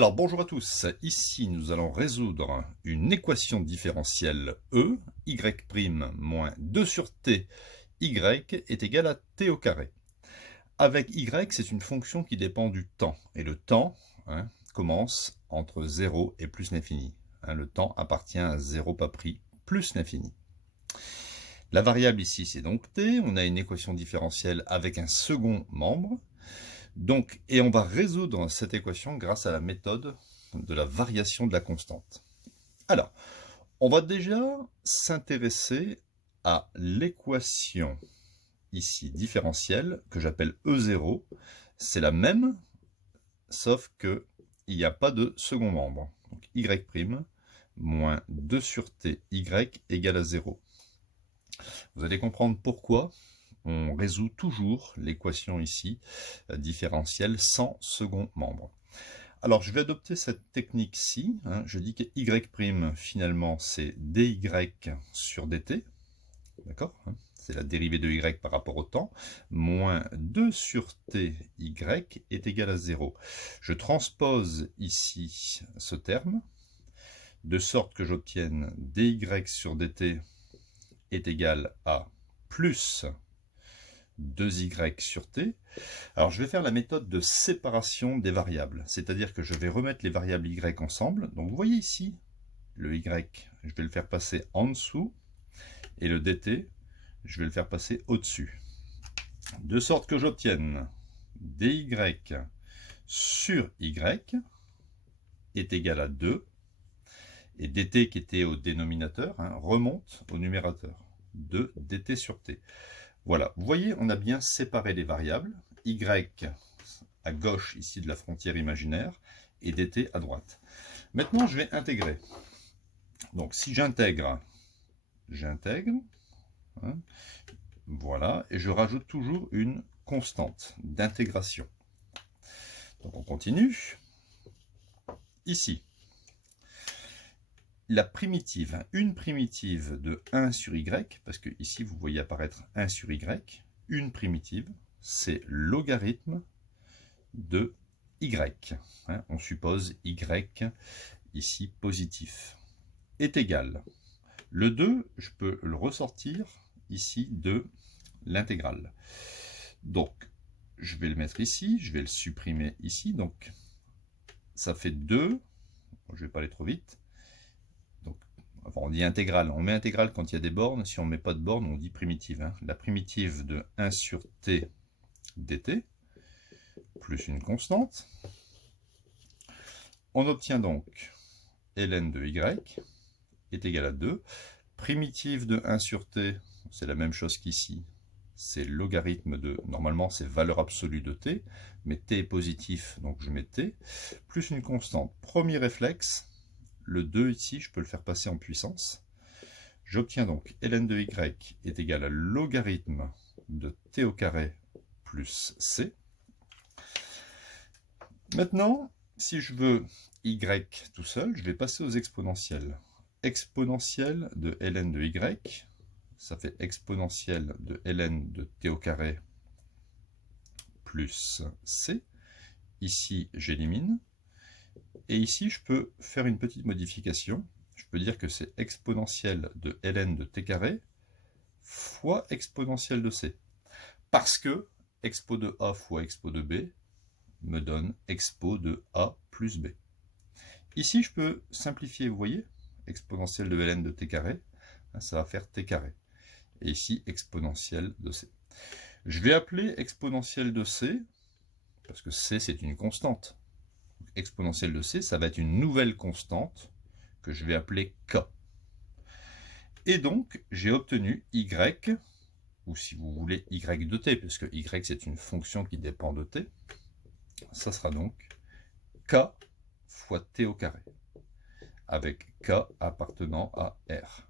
Alors bonjour à tous, ici nous allons résoudre une équation différentielle E, y' moins 2 sur t, y est égal à t au carré. Avec y, c'est une fonction qui dépend du temps, et le temps commence entre 0 et plus l'infini. Le temps appartient à 0 pas pris, plus l'infini. La variable ici c'est donc t, on a une équation différentielle avec un second membre. Donc, et on va résoudre cette équation grâce à la méthode de la variation de la constante. Alors, on va déjà s'intéresser à l'équation ici différentielle que j'appelle E0. C'est la même, sauf qu'il n'y a pas de second membre. Donc, y' moins 2 sur t, y égale à 0. Vous allez comprendre pourquoi on résout toujours l'équation ici différentielle sans second membre. Alors je vais adopter cette technique-ci. Je dis que y' finalement c'est dy sur dt. D'accord? C'est la dérivée de y par rapport au temps. Moins 2 sur t y est égal à 0. Je transpose ici ce terme, de sorte que j'obtienne dy sur dt est égal à plus 2y sur t. Alors je vais faire la méthode de séparation des variables, c'est-à-dire que je vais remettre les variables y ensemble. Donc vous voyez ici, le y, je vais le faire passer en dessous, et le dt, je vais le faire passer au-dessus. De sorte que j'obtienne dy sur y est égal à 2, et dt qui était au dénominateur remonte au numérateur, 2 dt sur t. Voilà, vous voyez, on a bien séparé les variables, y à gauche ici de la frontière imaginaire, et dt à droite. Maintenant, je vais intégrer. Donc, si j'intègre, voilà, et je rajoute toujours une constante d'intégration. Donc, on continue. Ici, la primitive, une primitive de 1 sur y, parce que ici vous voyez apparaître 1 sur y, une primitive, c'est logarithme de y. On suppose y ici positif, est égal. Le 2, je peux le ressortir ici de l'intégrale. Donc, je vais le mettre ici, je vais le supprimer ici, donc ça fait 2, je ne vais pas aller trop vite. Enfin, on dit intégrale. On met intégrale quand il y a des bornes. Si on ne met pas de borne, on dit primitive. La primitive de 1 sur t dt, plus une constante. On obtient donc ln de y est égal à 2. Primitive de 1 sur t, c'est la même chose qu'ici. C'est logarithme de, normalement c'est valeur absolue de t, mais t est positif, donc je mets t, plus une constante. Premier réflexe, le 2 ici, je peux le faire passer en puissance. J'obtiens donc ln de y est égal à logarithme de t au carré plus c. Maintenant, si je veux y tout seul, je vais passer aux exponentielles. Exponentielle de ln de y, ça fait exponentielle de ln de t au carré plus c. Ici, j'élimine. Et ici, je peux faire une petite modification. Je peux dire que c'est exponentielle de ln de t carré fois exponentielle de c. Parce que expo de a fois expo de b me donne expo de a plus b. Ici, je peux simplifier, vous voyez, exponentielle de ln de t carré, ça va faire t carré. Et ici, exponentielle de c. Je vais appeler exponentielle de c, parce que c, c'est une constante. Exponentielle de c, ça va être une nouvelle constante que je vais appeler k. Et donc, j'ai obtenu y, ou si vous voulez y de t, puisque y c'est une fonction qui dépend de t, ça sera donc k fois t au carré, avec k appartenant à r.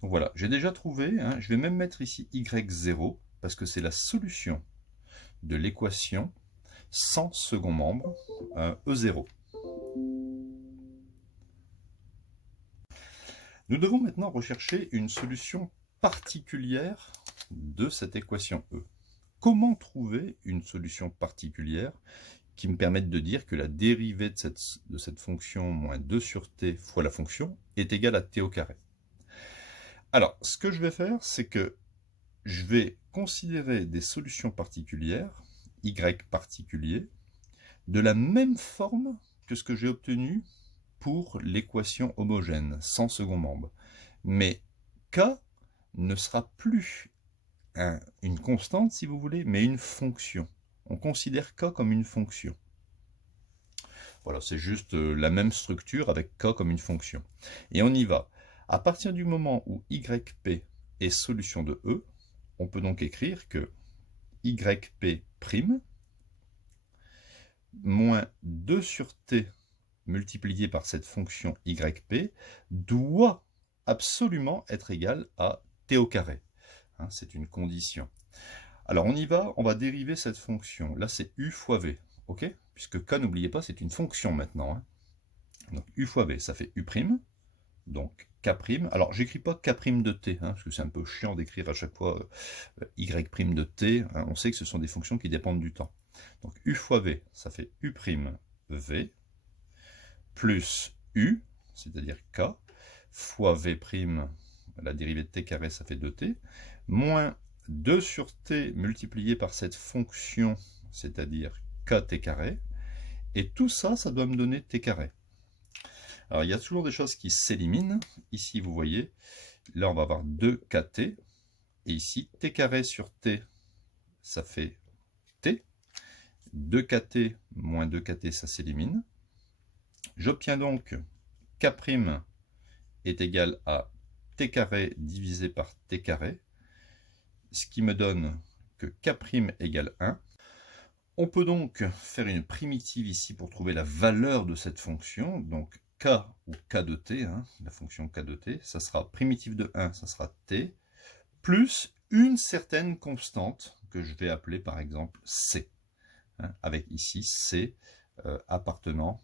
Donc voilà, j'ai déjà trouvé, je vais même mettre ici y0, parce que c'est la solution de l'équation sans second membre, E0. Nous devons maintenant rechercher une solution particulière de cette équation E. Comment trouver une solution particulière qui me permettent de dire que la dérivée de cette fonction moins 2 sur t fois la fonction est égale à t au carré. Alors, ce que je vais faire, c'est que je vais considérer des solutions particulières, y particulier, de la même forme que ce que j'ai obtenu pour l'équation homogène, sans second membre. Mais k ne sera plus une constante, si vous voulez, mais une fonction. On considère k comme une fonction. Voilà, c'est juste la même structure avec k comme une fonction. Et on y va. À partir du moment où yp est solution de E, on peut donc écrire que yp' moins 2 sur t multiplié par cette fonction yp doit absolument être égal à t au carré. Hein, c'est une condition. Alors on y va, on va dériver cette fonction. Là c'est u fois v, ok? Puisque k, n'oubliez pas, c'est une fonction maintenant. Hein. Donc u fois v, ça fait u', donc k'. Alors j'écris pas k' de t, hein, parce que c'est un peu chiant d'écrire à chaque fois y' de t. Hein. On sait que ce sont des fonctions qui dépendent du temps. Donc u fois v, ça fait u' v, plus u, c'est-à-dire k, fois v', la dérivée de t carré, ça fait 2t, moins 2 sur t multiplié par cette fonction, c'est-à-dire kt carré, et tout ça, ça doit me donner t carré. Alors, il y a toujours des choses qui s'éliminent. Ici, vous voyez, là, on va avoir 2kt, et ici, t carré sur t, ça fait t. 2kt moins 2kt, ça s'élimine. J'obtiens donc k' est égal à t carré divisé par t carré, ce qui me donne que k' égale 1. On peut donc faire une primitive ici pour trouver la valeur de cette fonction. Donc k ou k de t, hein, la fonction k de t, ça sera primitive de 1, ça sera t, plus une certaine constante que je vais appeler par exemple c, hein, avec ici c appartenant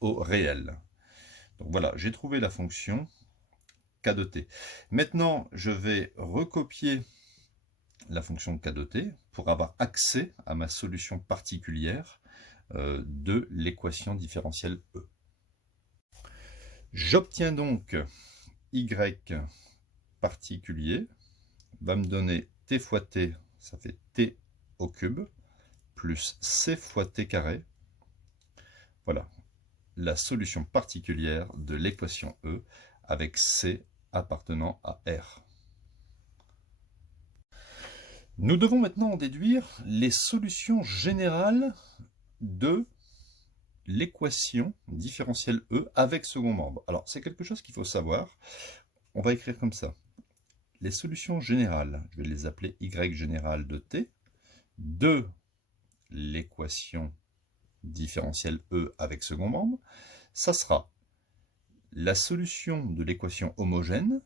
au réel. Donc voilà, j'ai trouvé la fonction k de t. Maintenant, je vais recopier la fonction k de t pour avoir accès à ma solution particulière de l'équation différentielle E. J'obtiens donc y particulier, va me donner t fois t, ça fait t au cube, plus c fois t carré. Voilà, la solution particulière de l'équation E avec C appartenant à R. Nous devons maintenant en déduire les solutions générales de l'équation différentielle E avec second membre. Alors, c'est quelque chose qu'il faut savoir. On va écrire comme ça. Les solutions générales, je vais les appeler Y générale de T, de l'équation différentielle E avec second membre, ça sera la solution de l'équation homogène,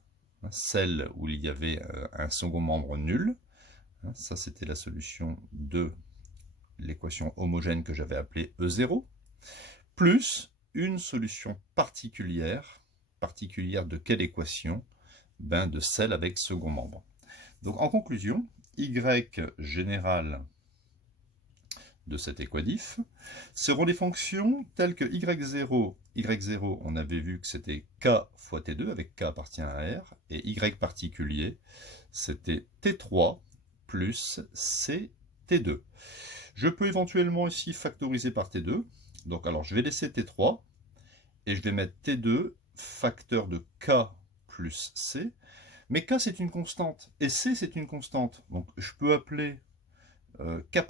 celle où il y avait un second membre nul, ça c'était la solution de l'équation homogène que j'avais appelée E0, plus une solution particulière. Particulière de quelle équation? Ben de celle avec second membre. Donc en conclusion, Y générale de cet équadif seront les fonctions telles que y0, on avait vu que c'était k fois t2, avec k appartient à R, et y particulier, c'était t3 plus ct2. Je peux éventuellement ici factoriser par t2, donc alors je vais laisser t3, et je vais mettre t2 facteur de k plus c, mais k c'est une constante, et c c'est une constante, donc je peux appeler k',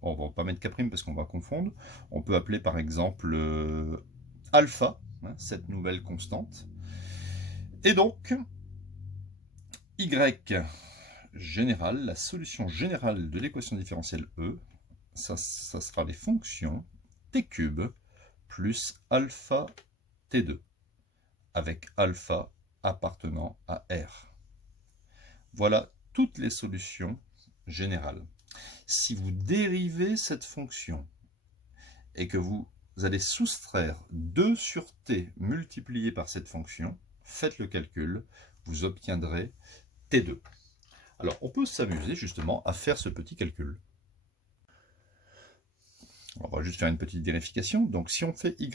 on ne va pas mettre k' parce qu'on va confondre. On peut appeler par exemple alpha, hein, cette nouvelle constante. Et donc, y générale, la solution générale de l'équation différentielle E, ça sera les fonctions t cube plus alpha t2, avec alpha appartenant à R. Voilà toutes les solutions générales. Si vous dérivez cette fonction et que vous allez soustraire 2 sur t multiplié par cette fonction, faites le calcul, vous obtiendrez t2. Alors, on peut s'amuser justement à faire ce petit calcul. On va juste faire une petite vérification. Donc si on fait y',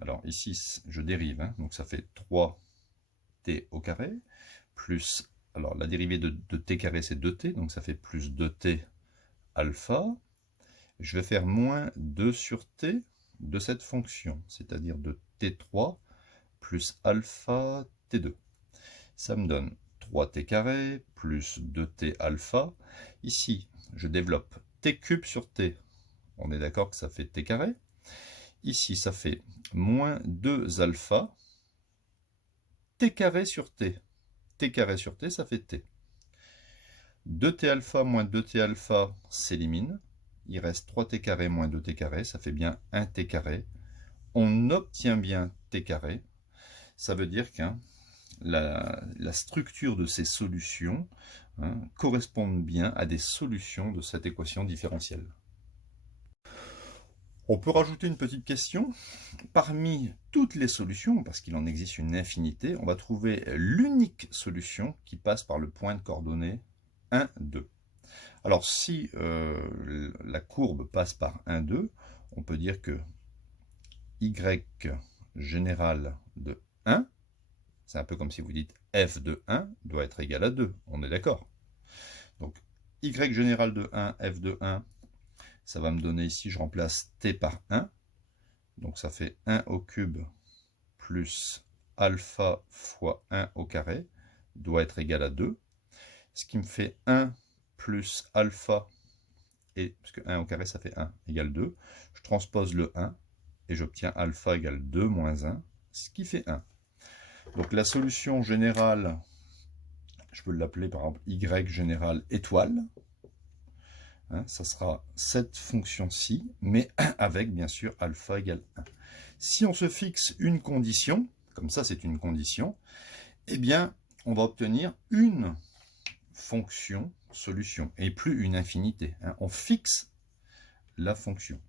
alors ici je dérive, hein, donc ça fait 3t au carré, plus, alors la dérivée de t carré c'est 2t, donc ça fait plus 2t alpha. Je vais faire moins 2 sur t de cette fonction, c'est-à-dire de t3 plus alpha t2. Ça me donne 3t carré plus 2t alpha. Ici, je développe t cube sur t. On est d'accord que ça fait t carré. Ici, ça fait moins 2 alpha t carré sur t. T carré sur t, ça fait t. 2t alpha moins 2t alpha s'élimine. Il reste 3t carré moins 2t carré, ça fait bien 1t carré. On obtient bien t carré. Ça veut dire que la structure de ces solutions correspondent bien à des solutions de cette équation différentielle. On peut rajouter une petite question. Parmi toutes les solutions, parce qu'il en existe une infinité, on va trouver l'unique solution qui passe par le point de coordonnées 1, 2. Alors si la courbe passe par 1, 2, on peut dire que y général de 1, c'est un peu comme si vous dites f de 1 doit être égal à 2, on est d'accord. Donc y général de 1, f de 1, ça va me donner ici, je remplace t par 1, donc ça fait 1 au cube plus alpha fois 1 au carré, doit être égal à 2, ce qui me fait 1 plus alpha, et parce que 1 au carré ça fait 1, égale 2, je transpose le 1, et j'obtiens alpha égale 2 moins 1, ce qui fait 1. Donc la solution générale, je peux l'appeler par exemple y générale étoile, ça sera cette fonction-ci, mais avec bien sûr alpha égale 1. Si on se fixe une condition, comme ça c'est une condition, eh bien on va obtenir une fonction solution, et plus une infinité. On fixe la fonction.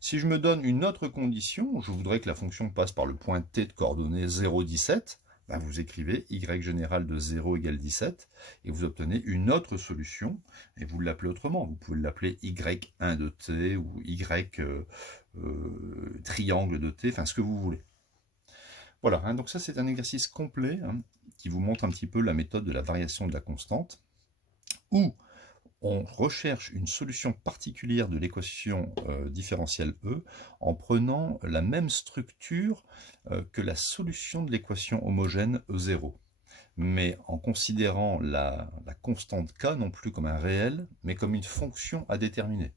Si je me donne une autre condition, je voudrais que la fonction passe par le point T de coordonnées 0, 17, ben vous écrivez y général de 0 égale 17, et vous obtenez une autre solution, et vous l'appelez autrement. Vous pouvez l'appeler y1 de t, ou y triangle de t, enfin ce que vous voulez. Voilà, donc ça c'est un exercice complet qui vous montre un petit peu la méthode de la variation de la constante, où on recherche une solution particulière de l'équation différentielle E en prenant la même structure que la solution de l'équation homogène E0, mais en considérant la constante K non plus comme un réel, mais comme une fonction à déterminer.